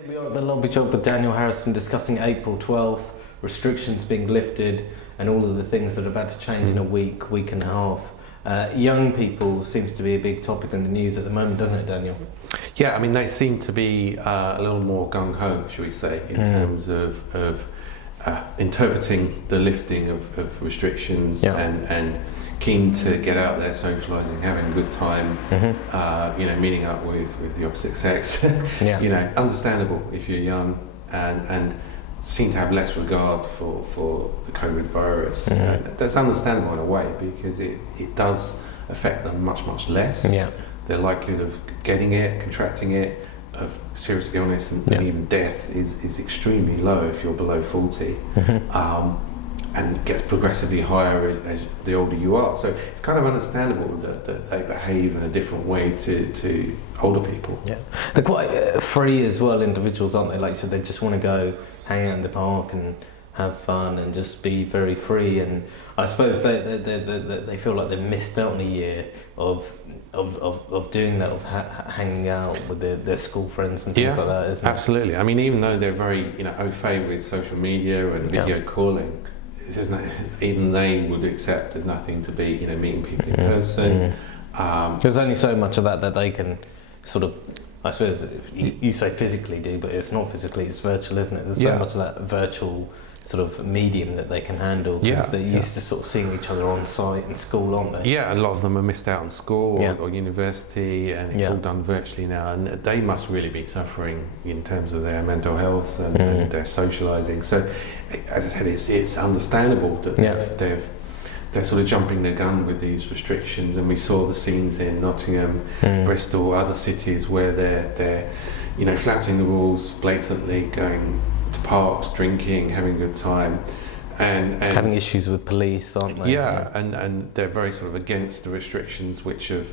Here we are at the lobby job with Daniel Harrison discussing April 12th, restrictions being lifted and all of the things that are about to change in a week and a half. Young people seems to be a big topic in the news at the moment, doesn't it, Daniel? Yeah, I mean, they seem to be a little more gung-ho, shall we say, in terms of interpreting the lifting of restrictions and keen to get out there socialising, having a good time, meeting up with the opposite sex. Understandable if you're young and seem to have less regard for the COVID virus. That's understandable in a way because it does affect them much less. Their likelihood of getting it, contracting it, of serious illness and even death is extremely low if you're below 40, and gets progressively higher as the older you are. So it's kind of understandable that they behave in a different way to older people. Yeah, they're quite free as well, individuals, aren't they? Like, so they just want to go hang out in the park and have fun and just be very free. And I suppose they feel like they missed out on a year of doing that, of hanging out with their school friends and things like that, isn't it? Absolutely. I mean, even though they're very au fait with social media and video calling, even they would accept there's nothing to be meeting people in person. There's only so much of that they can sort of, I suppose you say physically do, but it's not physically, it's virtual, isn't it? There's so much of that virtual sort of medium that they can handle, because they're used to sort of seeing each other on site in school, aren't they? Yeah, a lot of them are missed out on school or university, and it's all done virtually now, and they must really be suffering in terms of their mental health and their socialising. So, as I said, it's understandable that they're sort of jumping the gun with these restrictions, and we saw the scenes in Nottingham, Bristol, other cities where they're flouting the rules blatantly, going to parks, drinking, having a good time, and having issues with police, aren't they? And they're very sort of against the restrictions, which have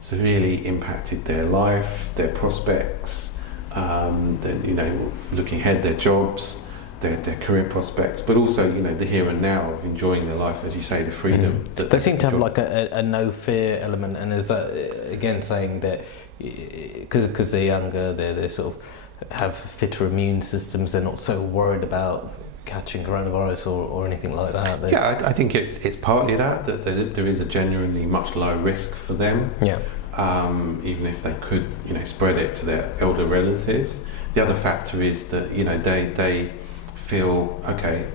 severely impacted their life, their prospects, looking ahead, their jobs, their career prospects, but also the here and now of enjoying their life, as you say, the freedom. They seem to have like a no fear element, and is that again saying that because they're younger, they sort of have fitter immune systems, they're not so worried about catching coronavirus or anything like that. I think it's partly that there is a genuinely much lower risk for them. Even if they could spread it to their elder relatives. The other factor is that they feel, okay,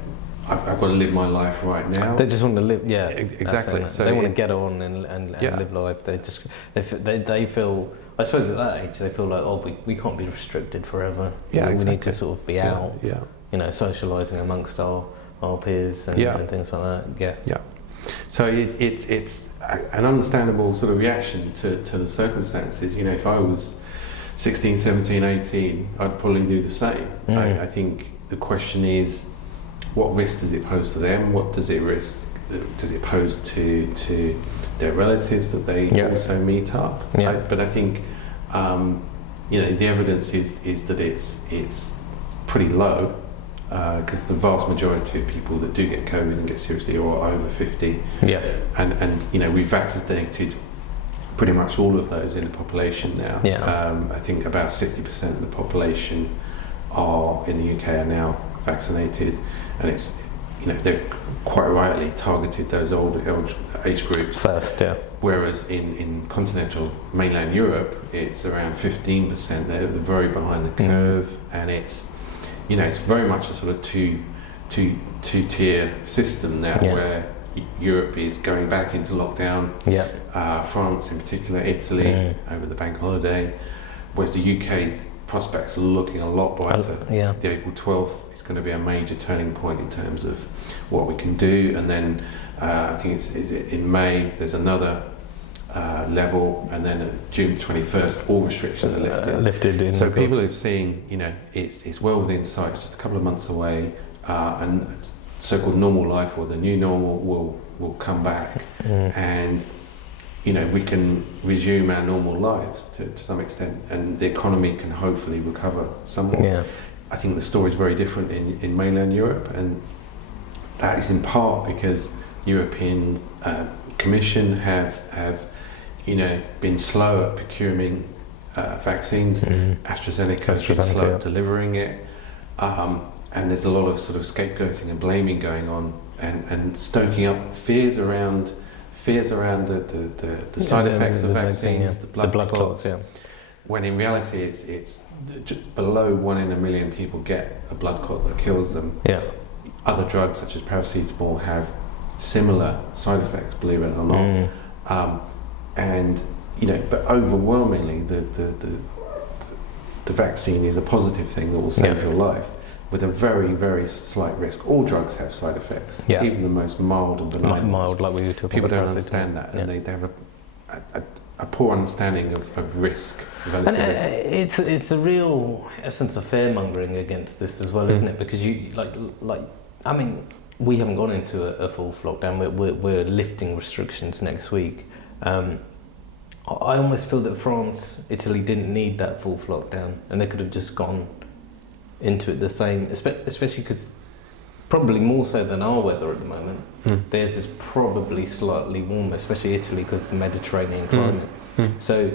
I've got to live my life right now. They just want to live, exactly. So they want to get on and live life. They feel, I suppose at that age they feel like, we can't be restricted forever. We need to sort of be out, socialising amongst our peers and things like that. So it's an understandable sort of reaction to the circumstances. If I was 16, 17, 18, I'd probably do the same. I think the question is, what risk does it pose to them? What does it pose to their relatives that they also meet up? But I think the evidence is that it's pretty low, because the vast majority of people that do get COVID and get seriously ill are over 50. And we've vaccinated pretty much all of those in the population now. I think about 60% of the population in the UK are now vaccinated, and it's they've quite rightly targeted those older age groups first. Whereas in continental mainland Europe, it's around 15%. They're very behind the curve, and it's it's very much a sort of two-tier system now, where Europe is going back into lockdown. France in particular, Italy over the bank holiday, whereas the UK prospects are looking a lot brighter. The April 12th is going to be a major turning point in terms of what we can do, and then I think it's in May there's another level, and then at June 21st all restrictions are lifted. So people are seeing it's well within sight, it's just a couple of months away, and so-called normal life, or the new normal, will come back, and we can resume our normal lives to some extent, and the economy can hopefully recover somewhat. I think the story is very different in mainland Europe, and that is in part because European Commission have been slow at procuring vaccines. AstraZeneca is slow delivering it. And there's a lot of sort of scapegoating and blaming going on, and stoking up fears around the side effects of vaccines, the blood clots. When in reality, it's below 1 in a million people get a blood clot that kills them. Other drugs such as paracetamol have similar side effects, believe it or not. And but overwhelmingly, the vaccine is a positive thing that will save your life, with a very, very slight risk. All drugs have side effects, even the most mild and benign. Mild, like we were talking about. People don't understand that, and they have a poor understanding of risk. And it's a real essence of fear mongering against this as well, isn't it? Because you I mean, we haven't gone into a full lockdown. We're lifting restrictions next week. I almost feel that France, Italy didn't need that full lockdown, and they could have just gone into it the same, especially because probably more so than our weather at the moment. Theirs is probably slightly warmer, especially Italy, because of the Mediterranean climate. So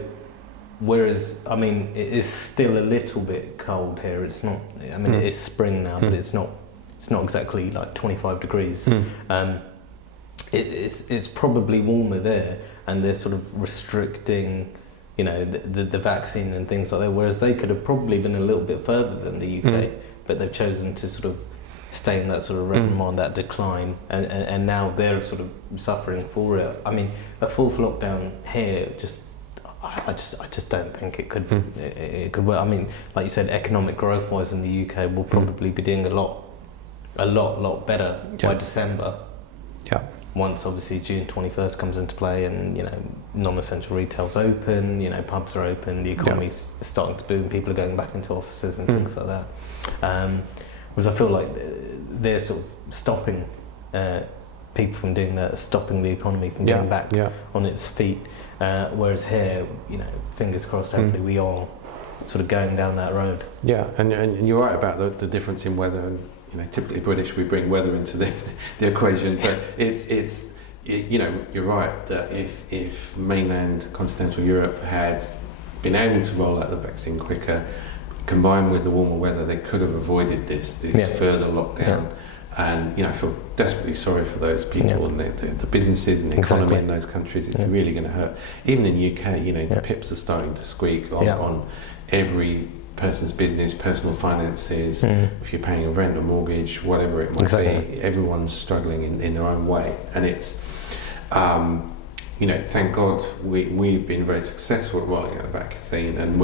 whereas, I mean, it is still a little bit cold here. It's not, I mean, it is spring now, but it's not exactly like 25 degrees. It's probably warmer there, and they're sort of restricting, the vaccine and things like that, whereas they could have probably been a little bit further than the UK, but they've chosen to sort of stay in that sort of regimen, that decline, and now they're sort of suffering for it. I mean, a full lockdown here, I just don't think it could it could work. I mean, like you said, economic growth wise in the UK will probably be doing a lot better by December. Once obviously June 21st comes into play, and non-essential retail's open, pubs are open, the economy's starting to boom, people are going back into offices and things like that. Whereas I feel like they're sort of stopping people from doing that, stopping the economy from getting back on its feet. Whereas here, fingers crossed, hopefully we are sort of going down that road. Yeah, and you're right about the difference in weather. And typically British, we bring weather into the equation, but it's you're right that if mainland continental Europe had been able to roll out the vaccine quicker, combined with the warmer weather, they could have avoided this further lockdown. And I feel desperately sorry for those people and the businesses and the economy in those countries. It's really going to hurt. Even in the UK, the pips are starting to squeak on every person's business, personal finances. If you're paying a rent or mortgage, whatever it might be, everyone's struggling in their own way. And it's thank God we've been very successful at rolling out the vaccine, and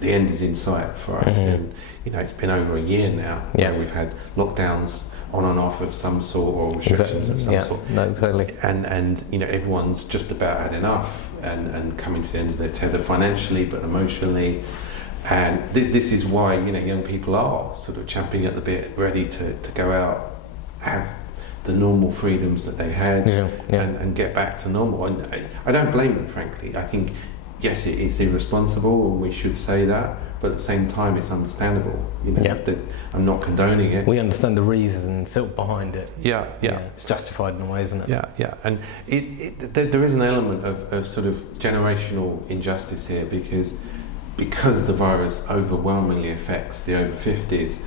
the end is in sight for us. And it's been over a year now where we've had lockdowns on and off of some sort, or restrictions of some sort. No, exactly. And everyone's just about had enough and coming to the end of their tether financially, but emotionally. And this is why young people are sort of champing at the bit, ready to go out, have the normal freedoms that they had, and get back to normal. And I don't blame them, frankly. I think, yes, it is irresponsible, and we should say that, but at the same time, it's understandable. That I'm not condoning it. We understand the reasons behind it. It's justified in a way, isn't it? And there is an element of sort of generational injustice here, because the virus overwhelmingly affects the over 50s.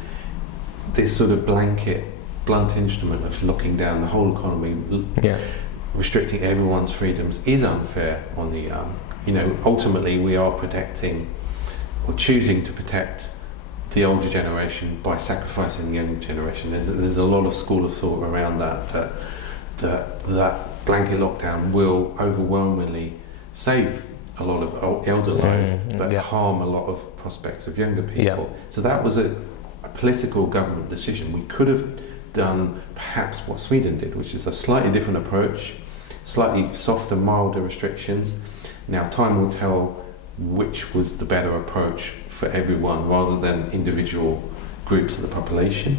This sort of blunt instrument of locking down the whole economy, restricting everyone's freedoms, is unfair on the young. Ultimately we are protecting, or choosing to protect, the older generation by sacrificing the younger generation. There's a lot of school of thought around that blanket lockdown will overwhelmingly save a lot of elder lives, but harm a lot of prospects of younger people. So that was a political government decision. We could have done perhaps what Sweden did, which is a slightly different approach, slightly softer, milder restrictions. Now time will tell which was the better approach for everyone, rather than individual groups of the population.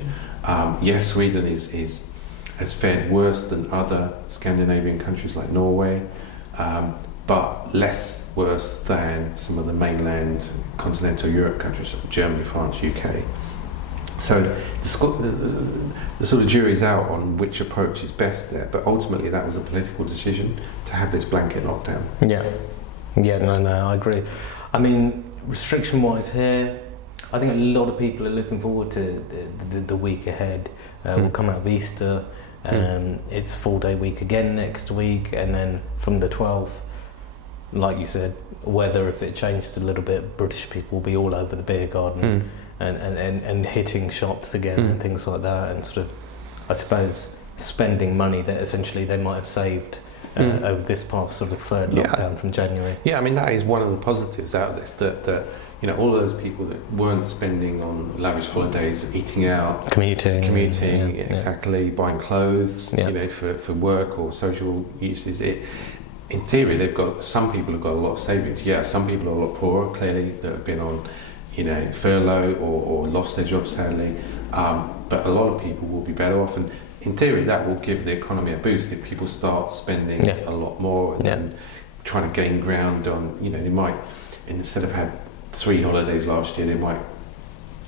Yes, Sweden has fared worse than other Scandinavian countries like Norway, but less worse than some of the mainland continental Europe countries, Germany, France, UK. So the sort of jury's out on which approach is best there, but ultimately that was a political decision to have this blanket lockdown. No, I agree. I mean, restriction-wise here, I think a lot of people are looking forward to the week ahead. We'll come out of Easter. It's a 4-day week again next week, and then from the 12th, like you said, weather, if it changes a little bit, British people will be all over the beer garden and hitting shops again and things like that, and sort of, I suppose, spending money that essentially they might have saved over this past sort of third lockdown from January. Yeah, I mean, that is one of the positives out of this, that you know, all of those people that weren't spending on lavish holidays, eating out, commuting, exactly, buying clothes, you know, for work or social uses. In theory, some people have got a lot of savings. Yeah, some people are a lot poorer, clearly, that have been on, you know, furlough or lost their jobs, sadly. But a lot of people will be better off, and in theory, that will give the economy a boost if people start spending a lot more and trying to gain ground on, you know, they might, instead of have 3 holidays last year, they might,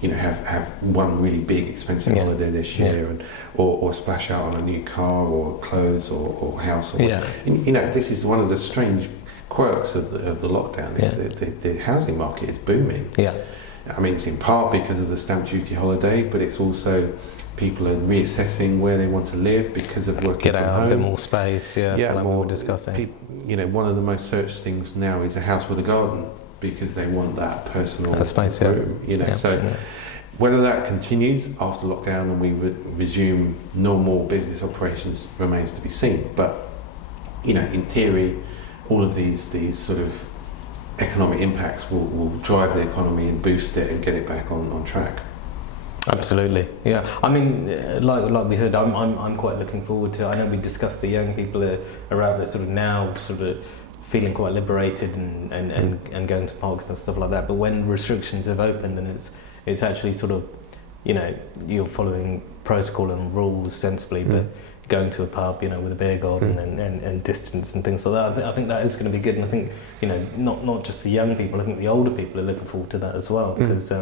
you know, have one really big expensive holiday this year, and or splash out on a new car or clothes or house. Or you know, this is one of the strange quirks of the lockdown. Is the housing market is booming. I mean, it's in part because of the stamp duty holiday, but it's also people are reassessing where they want to live because of working from home. Get out, a bit more space, like we were discussing. You know, one of the most searched things now is a house with a garden, because they want that personal space, room, you know. Whether that continues after lockdown and we resume normal business operations remains to be seen. But, you know, in theory, all of these sort of economic impacts will drive the economy and boost it and get it back on track. Absolutely, yeah. I mean, like we said, I'm quite looking forward to. I know we discussed the young people are out there sort of now, sort of feeling quite liberated and going to parks and stuff like that. But when restrictions have opened and it's actually sort of, you know, you're following protocol and rules sensibly, but going to a pub, you know, with a beer garden and distance and things like that, I think that is going to be good. And I think, you know, not just the young people, I think the older people are looking forward to that as well, because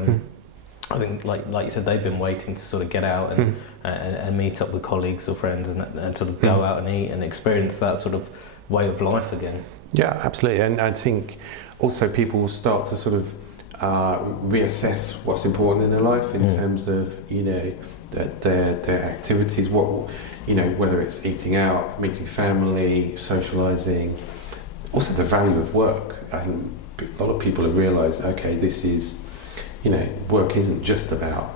I think, like you said, they've been waiting to sort of get out and meet up with colleagues or friends and sort of go out and eat and experience that sort of way of life again. Yeah, absolutely. And I think also people will start to sort of reassess what's important in their life in terms of, you know, their activities, what, you know, whether it's eating out, meeting family, socialising, also the value of work. I think a lot of people have realised, okay, this is, you know, work isn't just about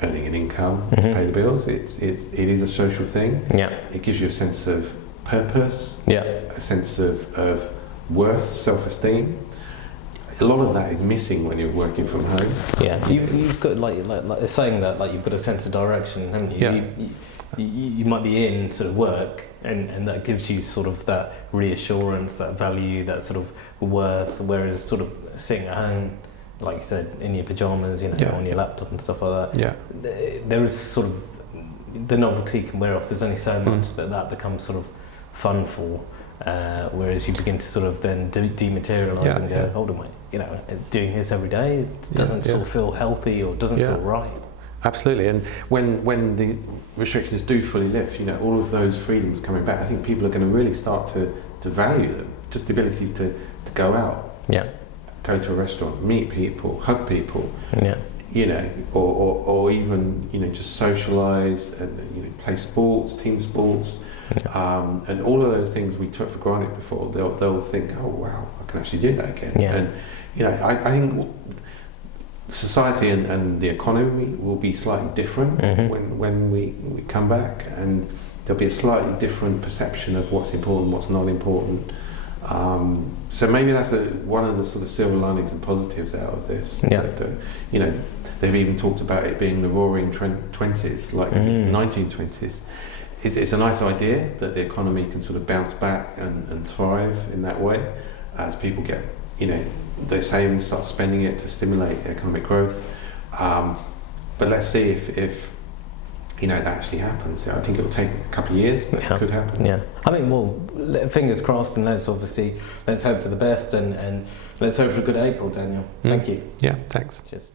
earning an income to pay the bills. It is a social thing. It gives you a sense of purpose, a sense of worth, self-esteem. A lot of that is missing when you're working from home. You've got like saying that, like, you've got a sense of direction, haven't you? You might be in sort of work, and that gives you sort of that reassurance, that value, that sort of worth. Whereas sort of sitting at home, like you said, in your pajamas, you know, on your laptop and stuff like that. There is sort of, the novelty can wear off. There's only so much that becomes sort of fun for. Whereas you begin to sort of then dematerialise and go, hold on, mate, you know, doing this every day, it doesn't sort of feel healthy or doesn't feel right. Absolutely. And when the restrictions do fully lift, you know, all of those freedoms coming back, I think people are going to really start to value them. Just the ability to go out, go to a restaurant, meet people, hug people, you know, or even, you know, just socialise and, you know, play sports, team sports. And all of those things we took for granted before, they'll think, oh wow, I can actually do that again. And, you know, I think society and the economy will be slightly different when we come back, and there'll be a slightly different perception of what's important, what's not important. So maybe that's one of the sort of silver linings and positives out of this. That, you know, they've even talked about it being the roaring 20s, like 1920s. It's a nice idea that the economy can sort of bounce back and thrive in that way as people get, you know, their savings, start spending it to stimulate economic growth. But let's see if you know, that actually happens. I think it will take a couple of years, but it could happen. I mean, well, fingers crossed, and let's hope for the best, and let's hope for a good April, Daniel. Thank you. Yeah, thanks. Cheers.